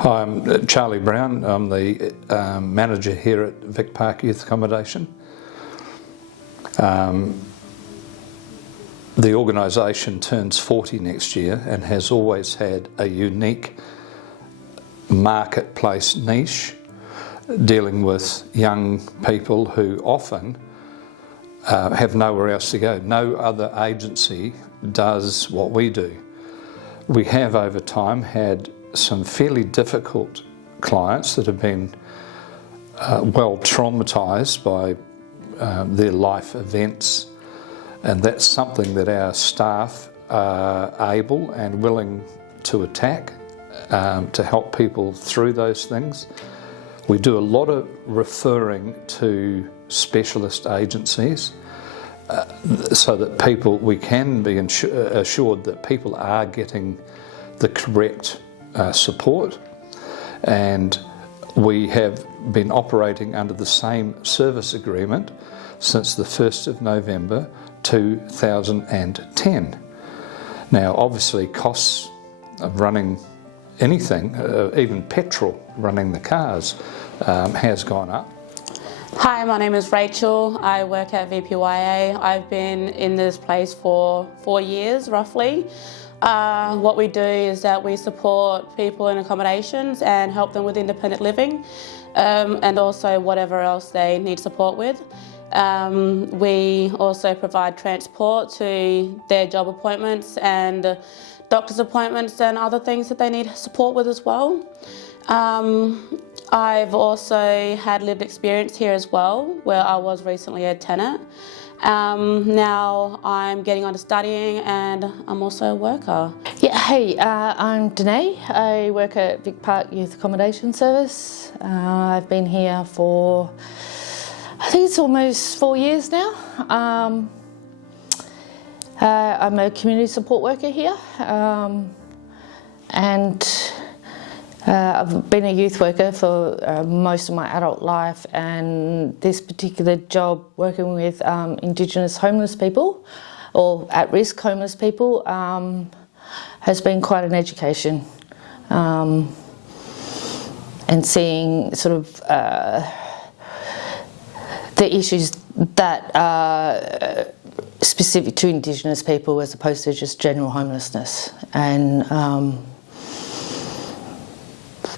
Hi, I'm Charlie Brown. I'm the manager here at Vic Park Youth Accommodation. The organisation turns 40 next year and has always had a unique marketplace niche dealing with young people who often have nowhere else to go. No other agency does what we do. We have over time had some fairly difficult clients that have been well traumatised by their life events, and that's something that our staff are able and willing to attack to help people through those things. We do a lot of referring to specialist agencies so that we can be assured that people are getting the correct support, and we have been operating under the same service agreement since the 1st of November 2010. Now obviously costs of running anything, even petrol, running the cars, has gone up. Hi, my name is Rachel. I work at VPYA. I've been in this place for 4 years roughly. What we do is that we support people in accommodations and help them with independent living, and also whatever else they need support with. We also provide transport to their job appointments and doctor's appointments and other things that they need support with as well. I've also had lived experience here as well, where I was recently a tenant. Now I'm getting on to studying and I'm also a worker. Yeah, hey, I'm Danae. I work at Vic Park Youth Accommodation Service. I've been here for, I think it's almost 4 years now. I'm a community support worker here, and I've been a youth worker for most of my adult life, and this particular job working with Indigenous homeless people or at-risk homeless people has been quite an education, and seeing sort of the issues that are specific to Indigenous people as opposed to just general homelessness. And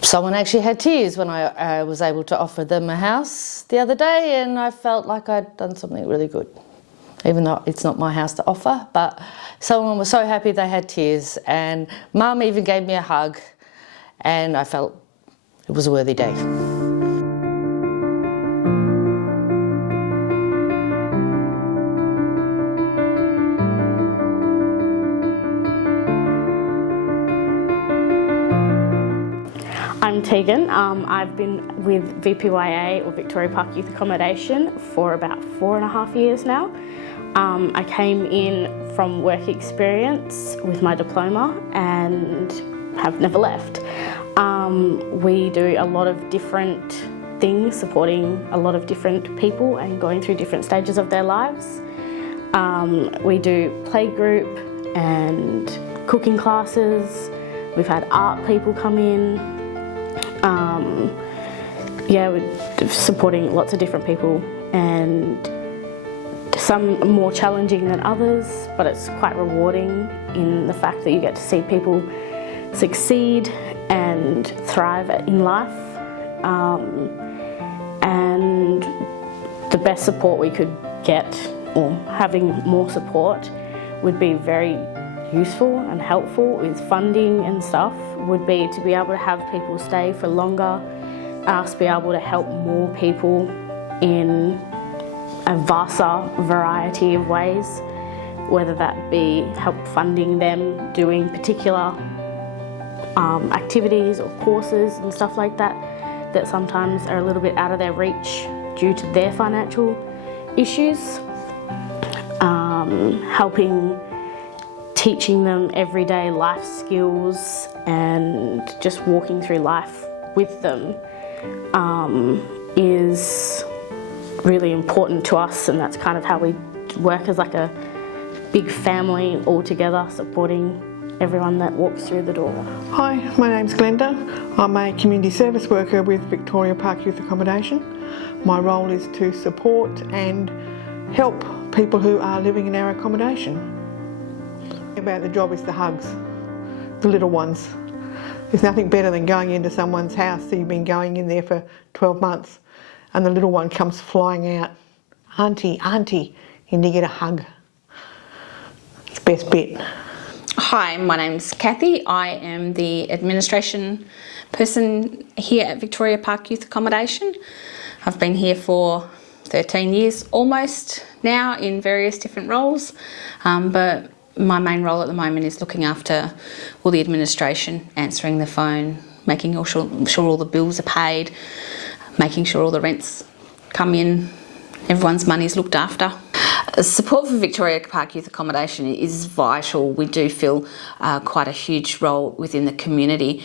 someone actually had tears when I was able to offer them a house the other day, and I felt like I'd done something really good, even though it's not my house to offer. But someone was so happy they had tears, and Mum even gave me a hug, and I felt it was a worthy day. I'm Tegan. I've been with VPYA, or Victoria Park Youth Accommodation, for about 4.5 years now. I came in from work experience with my diploma and have never left. We do a lot of different things, supporting a lot of different people and going through different stages of their lives. We do playgroup and cooking classes. We've had art people come in. We're supporting lots of different people, and some more challenging than others, but it's quite rewarding in the fact that you get to see people succeed and thrive in life. And the best support we could get, or having more support, would be very useful and helpful with funding and stuff, would be to be able to have people stay for longer, us be able to help more people in a vaster variety of ways, whether that be help funding them doing particular activities or courses and stuff like that, that sometimes are a little bit out of their reach due to their financial issues. Helping teaching them everyday life skills and just walking through life with them is really important to us, and that's kind of how we work as like a big family all together, supporting everyone that walks through the door. Hi, my name's Glenda. I'm a community service worker with Victoria Park Youth Accommodation. My role is to support and help people who are living in our accommodation. About the job is the hugs, the little ones. There's nothing better than going into someone's house that you've been going in there for 12 months and the little one comes flying out, "Auntie, Auntie," and you get a hug. It's the best bit. Hi, my name's Kathy. I am the administration person here at Victoria Park Youth Accommodation. I've been here for 13 years almost now in various different roles, but my main role at the moment is looking after all the administration, answering the phone, making sure all the bills are paid, making sure all the rents come in, everyone's money is looked after. Support for Victoria Park Youth Accommodation is vital. We do feel quite a huge role within the community.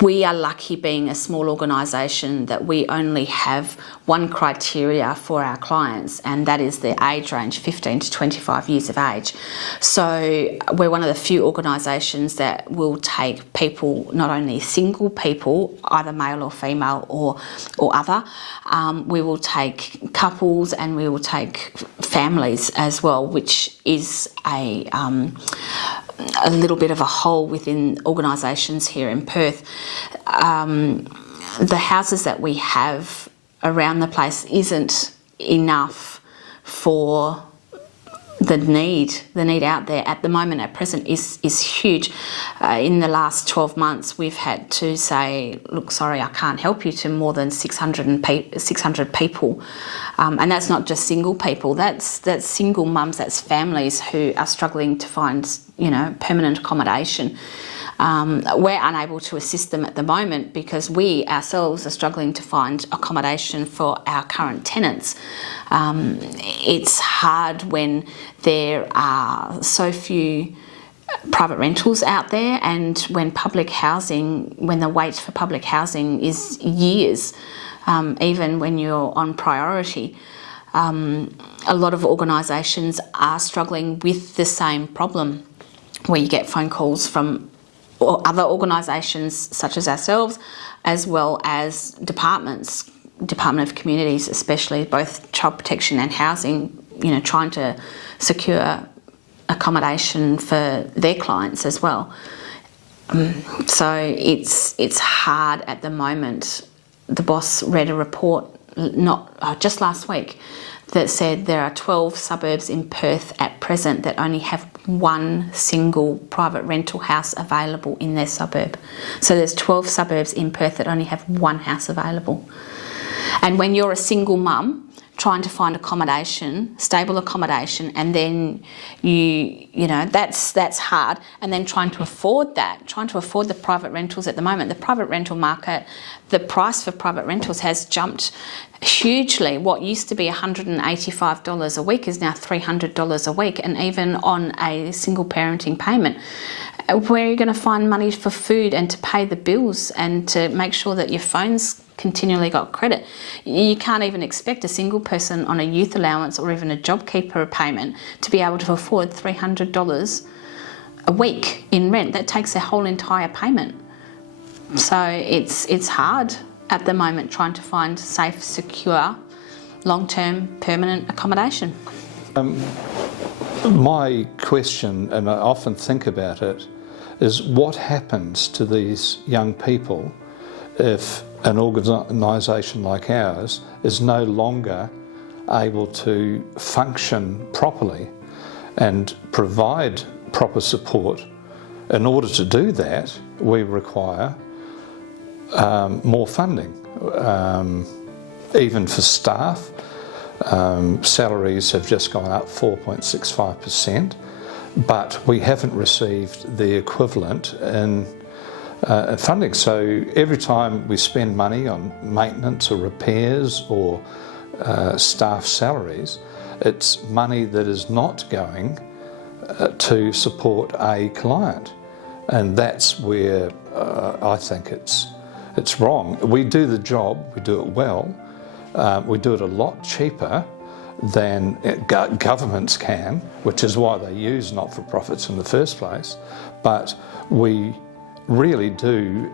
We are lucky being a small organisation that we only have one criteria for our clients, and that is the age range, 15 to 25 years of age. So we're one of the few organisations that will take people, not only single people, either male or female or other, we will take couples and we will take families as well, which is a little bit of a hole within organisations here in Perth. The houses that we have around the place isn't enough for the need out there at the moment. At present is huge. In the last 12 months we've had to say, look, sorry, I can't help you, to more than 600 people, and that's not just single people, that's single mums, that's families who are struggling to find permanent accommodation. We're unable to assist them at the moment because we ourselves are struggling to find accommodation for our current tenants. It's hard when there are so few private rentals out there, and when the wait for public housing is years, even when you're on priority. A lot of organisations are struggling with the same problem, where you get phone calls from other organisations such as ourselves, as well as Department of Communities, especially both child protection and housing, trying to secure accommodation for their clients as well. So it's hard at the moment. The boss read a report just last week that said there are 12 suburbs in Perth at present that only have one single private rental house available in their suburb. So there's 12 suburbs in Perth that only have one house available. And when you're a single mum trying to find accommodation, stable accommodation, and then that's hard, and then trying to afford the private rentals at the moment. The private rental market, the price for private rentals has jumped hugely. What used to be $185 a week is now $300 a week, and even on a single parenting payment. Where are you going to find money for food and to pay the bills and to make sure that your phone's continually got credit? You can't even expect a single person on a youth allowance or even a JobKeeper payment to be able to afford $300 a week in rent. That takes their whole entire payment. So it's hard at the moment trying to find safe, secure, long-term, permanent accommodation. My question, and I often think about it, is what happens to these young people if an organisation like ours is no longer able to function properly and provide proper support. In order to do that, we require more funding, even for staff. Salaries have just gone up 4.65%, but we haven't received the equivalent in funding. So every time we spend money on maintenance or repairs or staff salaries, it's money that is not going to support a client, and that's where I think it's wrong. We do the job, we do it well, we do it a lot cheaper than governments can, which is why they use not-for-profits in the first place. But we really do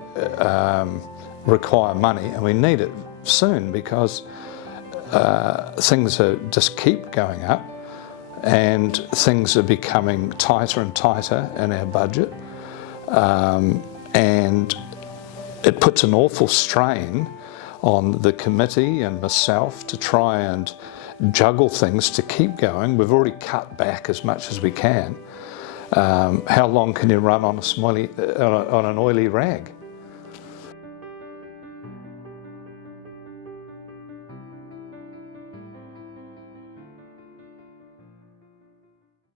require money, and we need it soon, because things just keep going up, and things are becoming tighter and tighter in our budget, and it puts an awful strain on the committee and myself to try and juggle things to keep going. We've already cut back as much as we can. How long can you run on an oily rag?